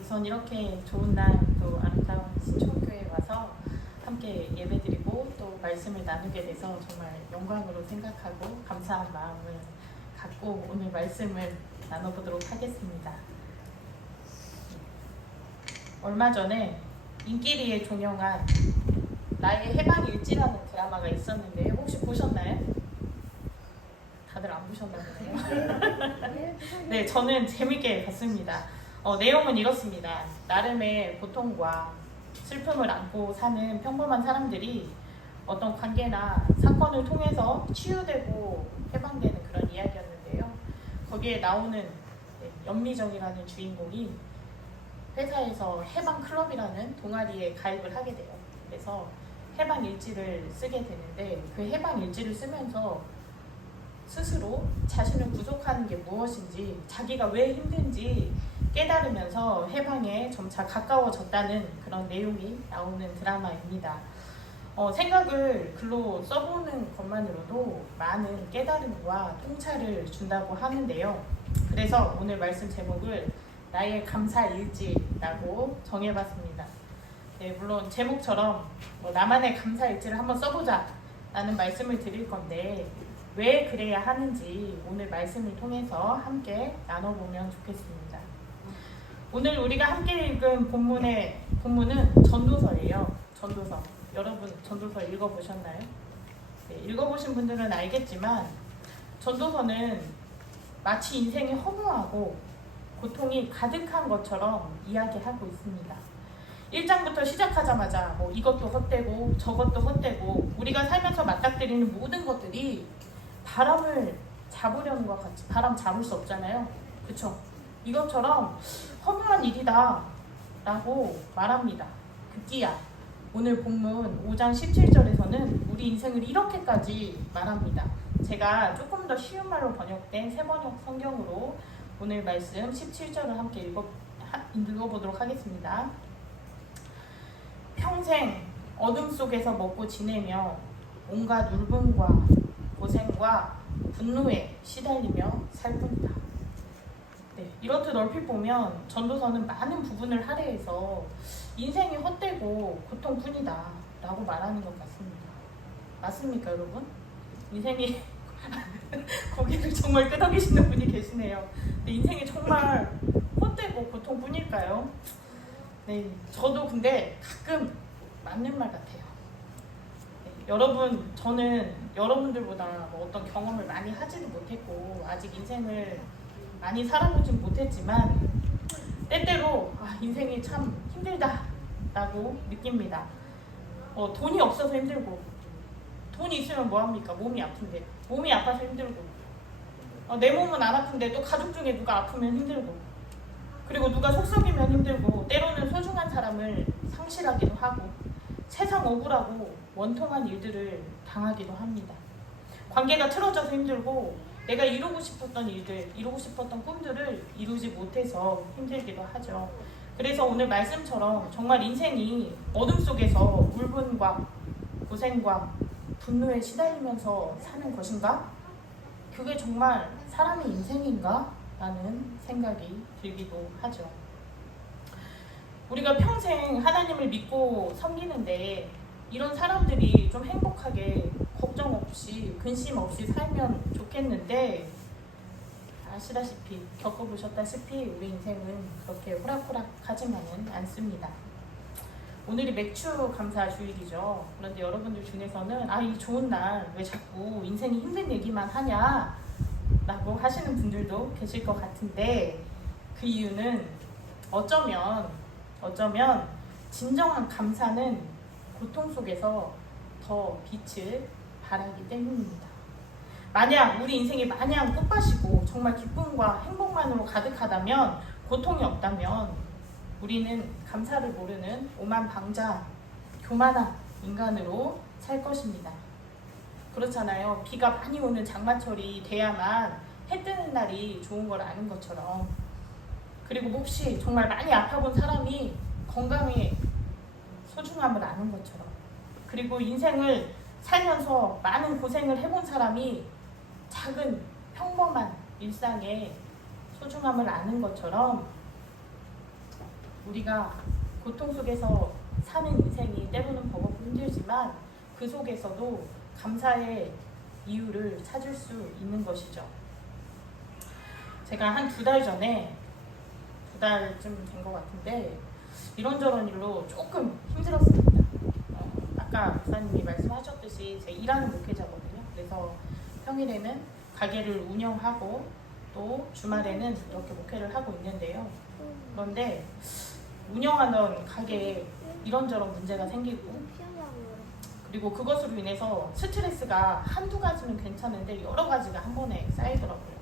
우선 이렇게 좋은 날 또 아름다운 신촌교회에 와서 함께 예배드리고 또 말씀을 나누게 돼서 정말 영광으로 생각하고 감사한 마음을 갖고 오늘 말씀을 나눠보도록 하겠습니다. 얼마 전에 인기리에 종영한 나의 해방일지라는 드라마가 있었는데 혹시 보셨나요? 다들 안 보셨나 보네요. 네, 저는 재밌게 봤습니다. 내용은 이렇습니다. 나름의 고통과 슬픔을 안고 사는 평범한 사람들이 어떤 관계나 사건을 통해서 치유되고 해방되는 그런 이야기였는데요. 거기에 나오는 연미정이라는 주인공이 회사에서 해방클럽이라는 동아리에 가입을 하게 돼요. 그래서 해방일지를 쓰게 되는데 그 해방일지를 쓰면서 스스로 자신을 구속하는 게 무엇인지, 자기가 왜 힘든지 깨달으면서 해방에 점차 가까워졌다는 그런 내용이 나오는 드라마입니다. 생각을 글로 써보는 것만으로도 많은 깨달음과 통찰을 준다고 하는데요. 그래서 오늘 말씀 제목을 나의 감사일지라고 정해봤습니다. 네, 물론 제목처럼 나만의 감사일지를 한번 써보자 라는 말씀을 드릴 건데 왜 그래야 하는지 오늘 말씀을 통해서 함께 나눠보면 좋겠습니다. 오늘 우리가 함께 읽은 본문은 전도서예요. 전도서. 여러분 전도서 읽어보셨나요? 네, 읽어보신 분들은 알겠지만 전도서는 마치 인생이 허무하고 고통이 가득한 것처럼 이야기하고 있습니다. 1장부터 시작하자마자 이것도 헛되고 저것도 헛되고 우리가 살면서 맞닥뜨리는 모든 것들이 바람을 잡으려는 것 같이 바람 잡을 수 없잖아요. 그쵸? 이것처럼 허무한 일이다 라고 말합니다. 급기야 오늘 본문 5장 17절에서는 우리 인생을 이렇게까지 말합니다. 제가 조금 더 쉬운 말로 번역된 새번역 성경으로 오늘 말씀 17절을 함께 읽어보도록 하겠습니다. 평생 어둠 속에서 먹고 지내며 온갖 울분과 고생과 분노에 시달리며 살 뿐이다. 네, 이렇듯 얼핏 보면 전도서는 많은 부분을 할애해서 인생이 헛되고 고통뿐이다 라고 말하는 것 같습니다. 맞습니까 여러분? 인생이 고개를 정말 끄덕이시는 분이 계시네요. 근데 인생이 정말 헛되고 고통뿐일까요? 네, 저도 근데 가끔 맞는 말 같아요. 여러분, 저는 여러분들보다 어떤 경험을 많이 하지도 못했고 아직 인생을 많이 살아보진 못했지만 때때로 인생이 참 힘들다 라고 느낍니다. 돈이 없어서 힘들고 돈이 있으면 뭐합니까? 몸이 아픈데 몸이 아파서 힘들고 내 몸은 안 아픈데 또 가족 중에 누가 아프면 힘들고 그리고 누가 속썩이면 힘들고 때로는 소중한 사람을 상실하기도 하고 세상 억울하고 원통한 일들을 당하기도 합니다. 관계가 틀어져서 힘들고 내가 이루고 싶었던 일들, 이루고 싶었던 꿈들을 이루지 못해서 힘들기도 하죠. 그래서 오늘 말씀처럼 정말 인생이 어둠 속에서 울분과 고생과 분노에 시달리면서 사는 것인가? 그게 정말 사람의 인생인가? 라는 생각이 들기도 하죠. 우리가 평생 하나님을 믿고 섬기는데 이런 사람들이 좀 행복하게 걱정 없이 근심 없이 살면 좋겠는데 아시다시피 겪어보셨다시피 우리 인생은 그렇게 호락호락하지만은 않습니다. 오늘이 맥주 감사 주일이죠. 그런데 여러분들 중에서는 이 좋은 날 왜 자꾸 인생이 힘든 얘기만 하냐 라고 하시는 분들도 계실 것 같은데 그 이유는 어쩌면 진정한 감사는 고통 속에서 더 빛을 발하기 때문입니다. 만약 우리 인생이 마냥 꽃밭이고 정말 기쁨과 행복만으로 가득하다면 고통이 없다면 우리는 감사를 모르는 오만방자, 교만한 인간으로 살 것입니다. 그렇잖아요. 비가 많이 오는 장마철이 돼야만 해 뜨는 날이 좋은 걸 아는 것처럼 그리고 몹시 정말 많이 아파본 사람이 건강의 소중함을 아는 것처럼 그리고 인생을 살면서 많은 고생을 해본 사람이 작은 평범한 일상의 소중함을 아는 것처럼 우리가 고통 속에서 사는 인생이 때로는 버겁고 힘들지만 그 속에서도 감사의 이유를 찾을 수 있는 것이죠. 제가 한 2달 전에, 2달쯤 된 것 같은데 이런저런 일로 조금 힘들었습니다. 아까 목사님이 말씀하셨듯이 제가 일하는 목회자거든요. 그래서 평일에는 가게를 운영하고 또 주말에는 이렇게 목회를 하고 있는데요. 그런데 운영하던 가게에 이런저런 문제가 생기고, 그리고 그것으로 인해서 스트레스가 한두 가지는 괜찮은데 여러 가지가 한 번에 쌓이더라고요.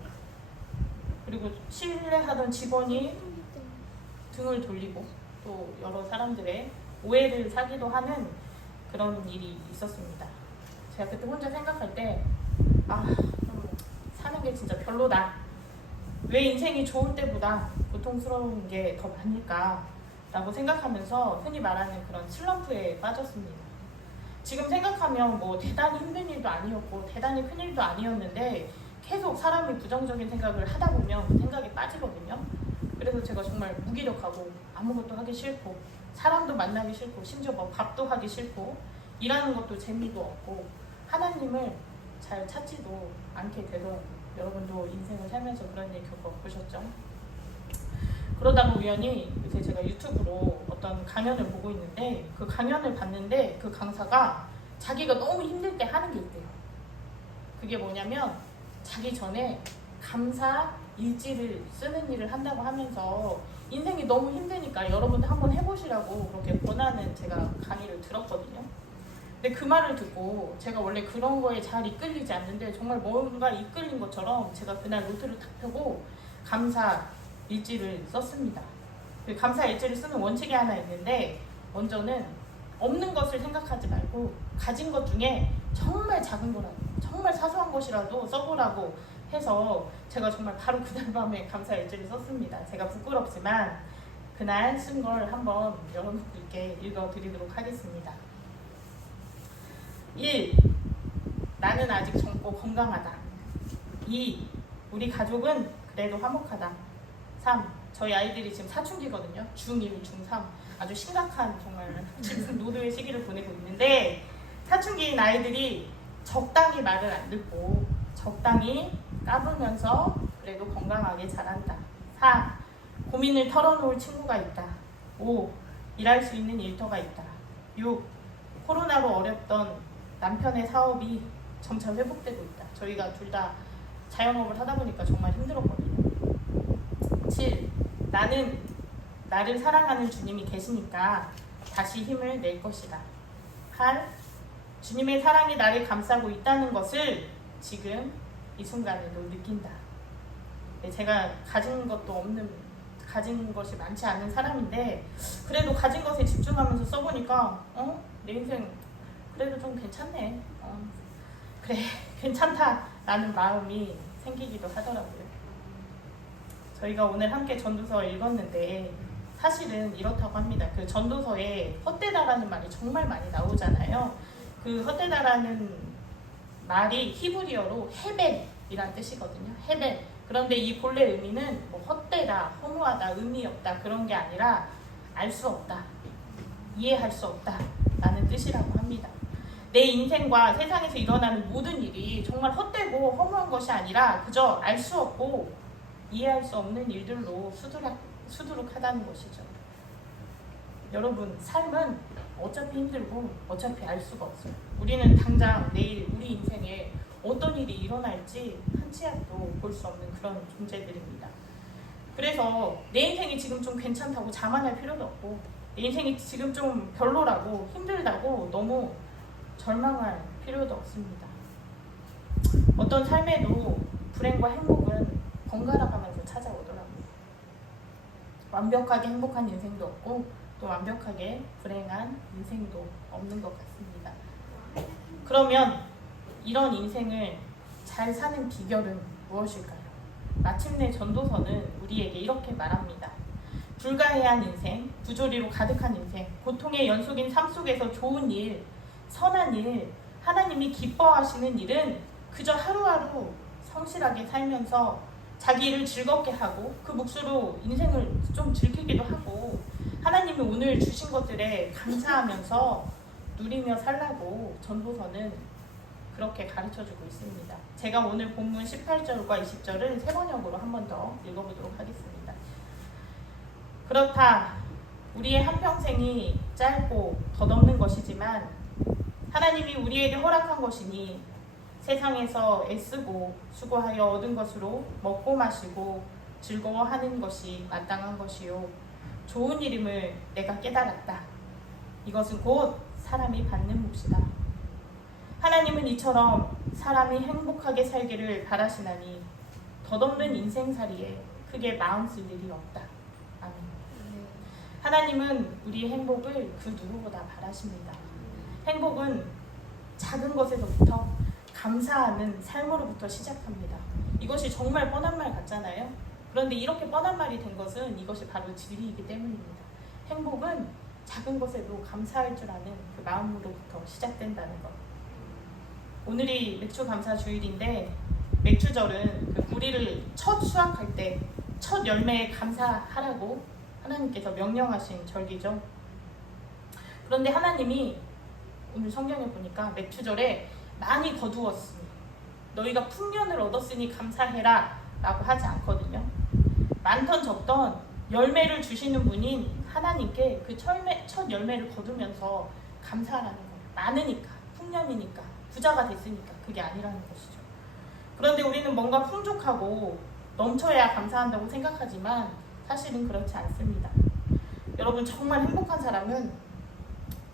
그리고 신뢰하던 직원이 등을 돌리고 또 여러 사람들의 오해를 사기도 하는 그런 일이 있었습니다. 제가 그때 혼자 생각할 때 사는 게 진짜 별로다. 왜 인생이 좋을 때보다 고통스러운 게 더 많을까 라고 생각하면서 흔히 말하는 그런 슬럼프에 빠졌습니다. 지금 생각하면 뭐 대단히 힘든 일도 아니었고 대단히 큰 일도 아니었는데 계속 사람이 부정적인 생각을 하다 보면 그 생각에 빠지거든요. 그래서 제가 정말 무기력하고 아무것도 하기 싫고 사람도 만나기 싫고 심지어 뭐 밥도 하기 싫고 일하는 것도 재미도 없고 하나님을 잘 찾지도 않게 되더라고요. 여러분도 인생을 살면서 그런 일 겪어보셨죠? 그러다가 우연히 요새 제가 유튜브로 어떤 강연을 보고 있는데 그 강연을 봤는데 그 강사가 자기가 너무 힘들 때 하는 게 있대요. 그게 뭐냐면 자기 전에 감사 일지를 쓰는 일을 한다고 하면서 인생이 너무 힘드니까 여러분들 한번 해보시라고 그렇게 권하는 제가 강의를 들었거든요. 근데 그 말을 듣고 제가 원래 그런 거에 잘 이끌리지 않는데 정말 뭔가 이끌린 것처럼 제가 그날 노트를 탁 펴고 감사 일지를 썼습니다. 그 감사 일지를 쓰는 원칙이 하나 있는데 먼저는 없는 것을 생각하지 말고 가진 것 중에 정말 작은 거라도 정말 사소한 것이라도 써보라고 해서 제가 정말 바로 그날 밤에 감사 일지를 썼습니다. 제가 부끄럽지만 그날 쓴 걸 한번 여러분들께 읽어드리도록 하겠습니다. 1. 나는 아직 젊고 건강하다. 2. 우리 가족은 그래도 화목하다. 3. 저희 아이들이 지금 사춘기거든요. 중1, 중3 아주 심각한 정말 지금 노도의 시기를 보내고 있는데 사춘기인 아이들이 적당히 말을 안 듣고 적당히 까불면서 그래도 건강하게 자란다. 4. 고민을 털어놓을 친구가 있다. 5. 일할 수 있는 일터가 있다. 6. 코로나로 어렵던 남편의 사업이 점차 회복되고 있다. 저희가 둘 다 자영업을 하다 보니까 정말 힘들었거든요. 7. 나는 나를 사랑하는 주님이 계시니까 다시 힘을 낼 것이다. 8. 주님의 사랑이 나를 감싸고 있다는 것을 지금 이 순간에도 느낀다. 네, 제가 가진 것이 많지 않은 사람인데 그래도 가진 것에 집중하면서 써보니까 내 인생 그래도 좀 괜찮네. 그래 괜찮다라는 마음이 생기기도 하더라고요. 저희가 오늘 함께 전도서 읽었는데 사실은 이렇다고 합니다. 그 전도서에 헛되다라는 말이 정말 많이 나오잖아요. 그 헛되다라는 말이 히브리어로 헤벨이란 뜻이거든요. 헤벨. 그런데 이 본래 의미는 뭐 헛되다, 허무하다, 의미 없다 그런 게 아니라 알 수 없다, 이해할 수 없다 라는 뜻이라고 합니다. 내 인생과 세상에서 일어나는 모든 일이 정말 헛되고 허무한 것이 아니라 그저 알 수 없고 이해할 수 없는 일들로 수두룩하다는 것이죠. 여러분, 삶은 어차피 힘들고 어차피 알 수가 없어요. 우리는 당장 내일 우리 인생에 어떤 일이 일어날지 한 치 앞도 볼 수 없는 그런 존재들입니다. 그래서 내 인생이 지금 좀 괜찮다고 자만할 필요도 없고 내 인생이 지금 좀 별로라고 힘들다고 너무 절망할 필요도 없습니다. 어떤 삶에도 불행과 행복은 번갈아 가면서 찾아오더라고요. 완벽하게 행복한 인생도 없고 또 완벽하게 불행한 인생도 없는 것 같습니다. 그러면 이런 인생을 잘 사는 비결은 무엇일까요? 마침내 전도서는 우리에게 이렇게 말합니다. 불가해한 인생, 부조리로 가득한 인생, 고통의 연속인 삶 속에서 좋은 일, 선한 일, 하나님이 기뻐하시는 일은 그저 하루하루 성실하게 살면서 자기 일을 즐겁게 하고 그 몫으로 인생을 좀 즐기기도 하고 오늘 주신 것들에 감사하면서 누리며 살라고 전도서는 그렇게 가르쳐주고 있습니다. 제가 오늘 본문 18절과 20절을 세 번역으로 한 번 더 읽어보도록 하겠습니다. 그렇다 우리의 한평생이 짧고 덧없는 것이지만 하나님이 우리에게 허락한 것이니 세상에서 애쓰고 수고하여 얻은 것으로 먹고 마시고 즐거워하는 것이 마땅한 것이요 좋은 일임을 내가 깨달았다. 이것은 곧 사람이 받는 몫이다. 하나님은 이처럼 사람이 행복하게 살기를 바라시나니 덧없는 인생살이에 크게 마음 쓸 일이 없다. 아멘. 하나님은 우리의 행복을 그 누구보다 바라십니다. 행복은 작은 것에서부터 감사하는 삶으로부터 시작합니다. 이것이 정말 뻔한 말 같잖아요. 그런데 이렇게 뻔한 말이 된 것은 이것이 바로 진리이기 때문입니다. 행복은 작은 것에도 감사할 줄 아는 그 마음으로부터 시작된다는 것. 오늘이 맥주 감사 주일인데 맥주절은 그 우리를 첫 수확할 때 첫 열매에 감사하라고 하나님께서 명령하신 절기죠. 그런데 하나님이 오늘 성경에 보니까 맥주절에 많이 거두었으니 너희가 풍년을 얻었으니 감사해라 라고 하지 않거든요. 많던 적던 열매를 주시는 분인 하나님께 그 첫 열매를 거두면서 감사하라는 거예요. 많으니까, 풍년이니까, 부자가 됐으니까 그게 아니라는 것이죠. 그런데 우리는 뭔가 풍족하고 넘쳐야 감사한다고 생각하지만 사실은 그렇지 않습니다. 여러분 정말 행복한 사람은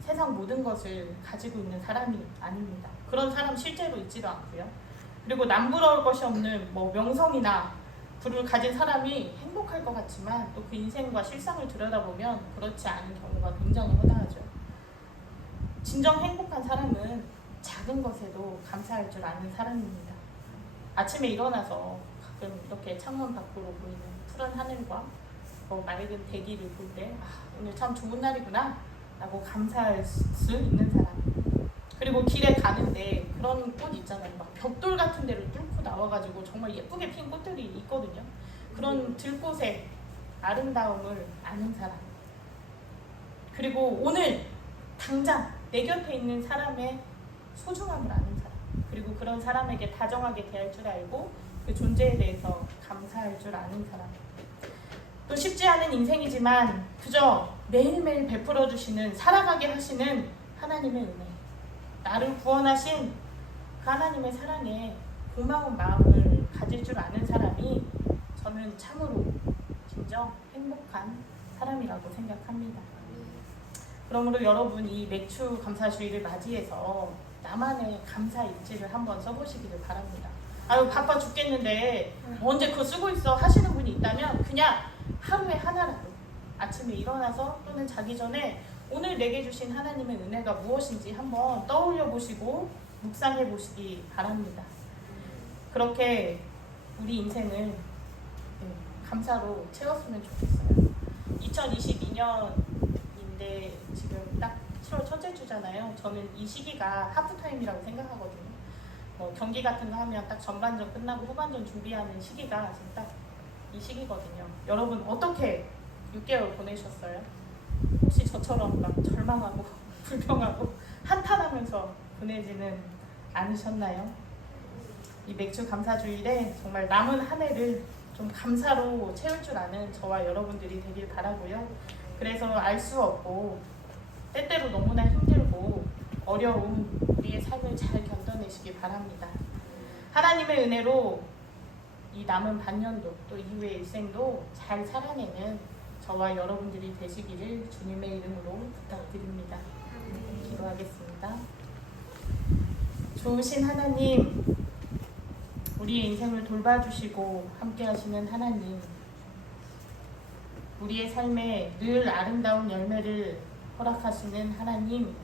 세상 모든 것을 가지고 있는 사람이 아닙니다. 그런 사람 실제로 있지도 않고요. 그리고 남부러울 것이 없는 명성이나 부를 가진 사람이 행복할 것 같지만 또 그 인생과 실상을 들여다보면 그렇지 않은 경우가 굉장히 허다하죠. 진정 행복한 사람은 작은 것에도 감사할 줄 아는 사람입니다. 아침에 일어나서 가끔 이렇게 창문 밖으로 보이는 푸른 하늘과 맑은 대기를 볼 때 오늘 참 좋은 날이구나 라고 감사할 수 있는 사람. 그리고 길에 가는데 그런 꽃 있잖아요. 막 벽돌 같은 데를 뚫고 나와가지고 정말 예쁘게 핀 꽃들이 있거든요. 그런 들꽃의 아름다움을 아는 사람. 그리고 오늘 당장 내 곁에 있는 사람의 소중함을 아는 사람. 그리고 그런 사람에게 다정하게 대할 줄 알고 그 존재에 대해서 감사할 줄 아는 사람. 또 쉽지 않은 인생이지만 그저 매일매일 베풀어 주시는, 살아가게 하시는 하나님의 은혜, 나를 구원하신 그 하나님의 사랑에 고마운 마음을 가질 줄 아는 사람이 저는 참으로 진정 행복한 사람이라고 생각합니다. 그러므로 여러분 이 맥주 감사주일을 맞이해서 나만의 감사 일지를 한번 써보시기를 바랍니다. 아유 바빠 죽겠는데 언제 그거 쓰고 있어 하시는 분이 있다면 그냥 하루에 하나라도 아침에 일어나서 또는 자기 전에 오늘 내게 주신 하나님의 은혜가 무엇인지 한번 떠올려 보시고 묵상해 보시기 바랍니다. 그렇게 우리 인생을 감사로 채웠으면 좋겠어요. 2022년인데 지금 딱 7월 첫째 주잖아요. 저는 이 시기가 하프타임이라고 생각하거든요. 경기 같은 거 하면 딱 전반전 끝나고 후반전 준비하는 시기가 지금 딱 이 시기거든요. 여러분 어떻게 6개월 보내셨어요? 혹시 저처럼 막 절망하고 불평하고 한탄하면서 보내지는 않으셨나요? 이 맥주 감사주일에 정말 남은 한 해를 좀 감사로 채울 줄 아는 저와 여러분들이 되길 바라고요. 그래서 알 수 없고 때때로 너무나 힘들고 어려운 우리의 삶을 잘 견뎌내시기 바랍니다. 하나님의 은혜로 이 남은 반년도 또 이후의 일생도 잘 살아내는 저와 여러분들이 되시기를 주님의 이름으로 부탁드립니다. 기도하겠습니다. 좋으신 하나님, 우리의 인생을 돌봐주시고 함께 하시는 하나님, 우리의 삶에 늘 아름다운 열매를 허락하시는 하나님,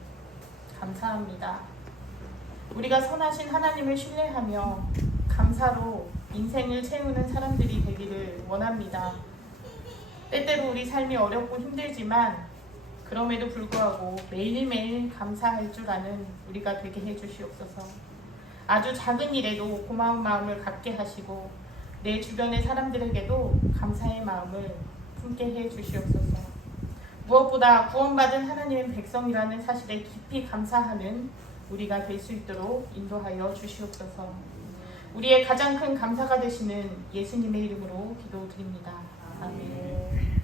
감사합니다. 우리가 선하신 하나님을 신뢰하며 감사로 인생을 채우는 사람들이 되기를 원합니다. 때때로 우리 삶이 어렵고 힘들지만 그럼에도 불구하고 매일매일 감사할 줄 아는 우리가 되게 해주시옵소서. 아주 작은 일에도 고마운 마음을 갖게 하시고 내 주변의 사람들에게도 감사의 마음을 품게 해주시옵소서. 무엇보다 구원받은 하나님의 백성이라는 사실에 깊이 감사하는 우리가 될 수 있도록 인도하여 주시옵소서. 우리의 가장 큰 감사가 되시는 예수님의 이름으로 기도드립니다. 아멘.